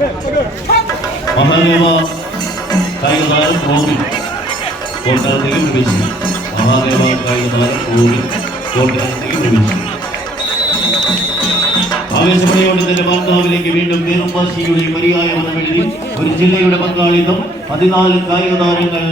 Mahadeva കായികതാരം Robin കോട്ടയത്തേക്ക് പ്രവേശിച്ചു. Mahadeva കായികതാരം Robin കോട്ടയത്തേക്ക് പ്രവേശിച്ചു. ആവേശപടയോട്ടത്തിന്റെ പാർക്കാവിലേക്ക് വീണ്ടും നേർവാശിയുടെ പര്യായ വനമെഴുതി ഒരു ജില്ലയുടെ പങ്കാളിത്തം. 14 കായിക താരങ്ങൾ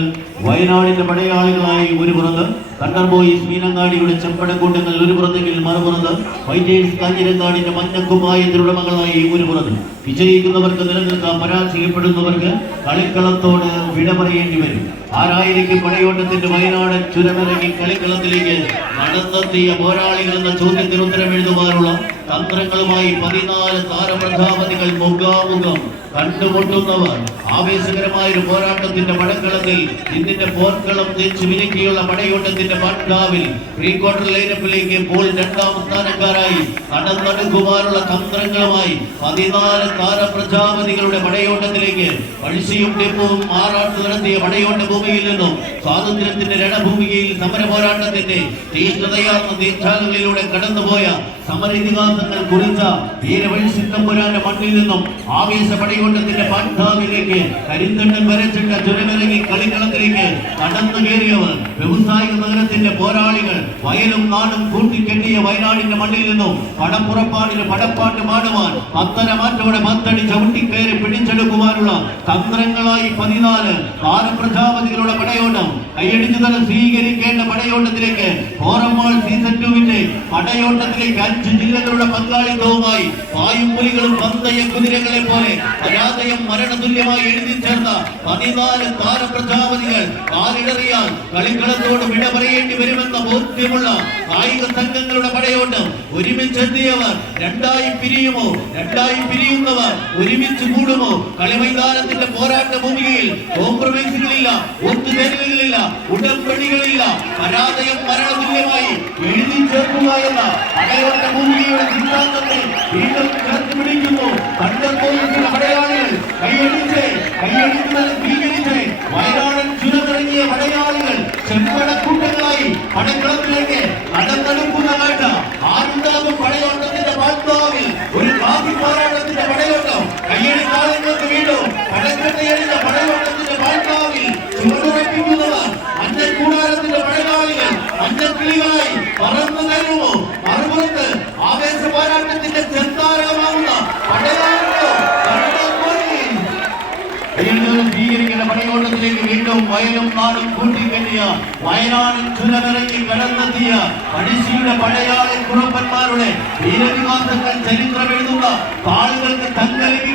വയനാടിന്റെ പടയാളികളായി ഒരു പുറത്ത്, കണ്ടർ ബോയ്സ് മീനങ്ങാടിയുടെ ചെമ്പടക്കൂട്ടങ്ങൾ ഒരു പുറത്തെങ്കിൽ മറുപുറത്ത് ഫൈറ്റേഴ്സ് കാഞ്ഞിരങ്ങാടിന്റെ മഞ്ഞക്കുപ്പായത്തിലുള്ള മകളായി ഒരു പുറത്ത്. വിജയിക്കുന്നവർക്ക് നിലനിൽക്കാൻ, പരാജയപ്പെടുന്നവർക്ക് കളിക്കളത്തോട് വിട പറയേണ്ടി വരും. ആരായിരിക്കും പടയോട്ടത്തിന്റെ വയനാട് ചുരമിറങ്ങി കളിക്കളത്തിലേക്ക് നടന്നെത്തിയ പോരാളികൾ എന്ന ചോദ്യത്തിന് ഉത്തരം എഴുതുവാനുള്ള തന്ത്രങ്ങളുമായി 14 താരപ്രധാപതികൾ മുഖാമുഖം കണ്ടുമുട്ടുന്നവർ. ആവേശകരമായ ഒരു പോരാട്ടത്തിന്റെ പടക്കളത്തിൽ ഇന്നിന്റെ പോർക്കളം തെച്ചു വിലക്കിയുള്ള പടയോട്ടത്തിന്റെ പട്കാവിൽ പ്രീ ക്വാർട്ടർ ലൈനപ്പിലേക്ക് പോൾ 2ാം സ്ഥാനക്കാരായി നടന്നെടുക്കുവാനുള്ള തന്ത്രങ്ങളുമായി 14 താരപ്രജാപതികളുടെ പടയോട്ടത്തിലേക്ക് പഴശ്ശിയും ടിപ്പുവും ആറാട്ട് നടത്തിയ പടയോട്ട ഭൂമിയിൽ നിന്നും സ്വാതന്ത്ര്യത്തിന്റെ രണഭൂമിയിൽ സമര പോരാട്ടത്തിന്റെ തീഷ്ണതയാർന്ന തീർത്ഥാടനങ്ങളിലൂടെ കടന്നുപോയ സമരഇതിഹാസങ്ങൾ കുറിച്ച വീരവഴിസിത്തമ്പുരാന്റെ മണ്ണിൽ നിന്നും ആവേശ പടയോട്ടത്തിന്റെ പട്കാവിലേക്ക് കരിന്തണ്ടൻ വരച്ചിട്ട ചുരമിറങ്ങി കളിക്കളത്തിലേക്ക് കടന്നു കയറിയവർ. വ്യവസായിക നഗരത്തിന്റെ പോരാളികൾ വയലും നാടും കൂട്ടിക്കെട്ടിയ വയനാടിന്റെ മണ്ണിൽ നിന്നും പടപ്പുറപ്പാടിന് പടപ്പാട്ട് പാടുവാൻ പത്തരമാറ്റോടെ പത്തടി ചവിട്ടിക്കയറി പിടിച്ചെടുക്കുവാനുള്ള തന്ത്രങ്ങളായി 14 താരപ്രജാപതികളുടെ പടയോട്ടം. കൈയടിച്ചു തന്നെ സ്വീകരിക്കേണ്ട പടയോട്ടത്തിലേക്ക് ഓറമ്മാൾ സീസൺ 2വിന്റെ പടയോട്ടത്തിലേക്ക് 5 ജില്ലകളുടെ പങ്കാളിത്തവുമായി വായുപുലികളും പന്തയ കുതിരകളെ പോലെ പരാജയം മരണതുല്യമായി എഴുതി ചേർന്ന 14 താരപ്രജാപതികൾ കാലിടറിയാൽ കളിക്കളത്തോട് വിട പറയേണ്ടി വരുമെന്ന ബോധ്യമുള്ള കായിക സംഘങ്ങളുടെ പടയോട്ടം. ഒരുമിച്ചെത്തിയവർ രണ്ടായി പിരിയുമോ? രണ്ടായി പിരിയുന്നവർ ഒരുമിച്ച് കൂടുമോ? കളിമൈതാനത്തിന്റെ പോരാട്ട ഭൂമികയിൽ കോംപ്രമൈസുകളില്ല, ഒത്തുചേരലുകളില്ല, ഉടമ്പടികളില്ല. പരാജയം മരണതുല്യമായി എഴുതി ചേർക്കുക എന്ന പടയോട്ട ഭൂമികയുടെ സിദ്ധാന്തത്തെ വീണ്ടും ചേർത്ത് പിടിക്കുന്നു. കണ്ടെത്തുന്ന പടയാളികൾ കൈയടിച്ച് സ്വീകരിച്ച് വയനാടൻ ചുരമിറങ്ങിയ പടയാളികൾ ചെമ്പടക്കൂട്ടങ്ങളായി പടക്കളത്തിലേക്ക് നടന്നെടുക്കുന്ന കാഴ്ച. 6ാം പടയോട്ടത്തിന്റെ പാട്കാവിൽ ഒരു കാവി പോരാട്ടത്തിന്റെ പടയോട്ടം. കയ്യടി താരങ്ങൾക്ക് വീണ്ടും പടക്കെട്ടയെഴുന്ന പടയോട്ടത്തിന്റെ പാട്കാവിൽ ചുവടുറപ്പിക്കുന്നവർ മഞ്ഞക്കൂടാരത്തിന്റെ പടയാളികൾ മഞ്ഞക്കിളികളായി പറന്നു കയറുമോ? മറുപുറത്ത് ആവേശ പോരാട്ടത്തിന്റെ ചെന്താരകമാകുന്ന പടയാളികളോ സ്വീകരിക്കുന്ന പടയോട്ടത്തിലേക്ക് വീണ്ടും വയലും നാടും കൂട്ടിക്കെട്ടിയ വയനാടിൻ ചുരമിറങ്ങി കടന്നെത്തിയ പഴശ്ശിയുടെ പടയാളി കുറുപ്പന്മാരുടെ വീരവികാസങ്ങൾ ചരിത്രമെഴുതുന്ന താളുകൾക്ക് തങ്കലിപി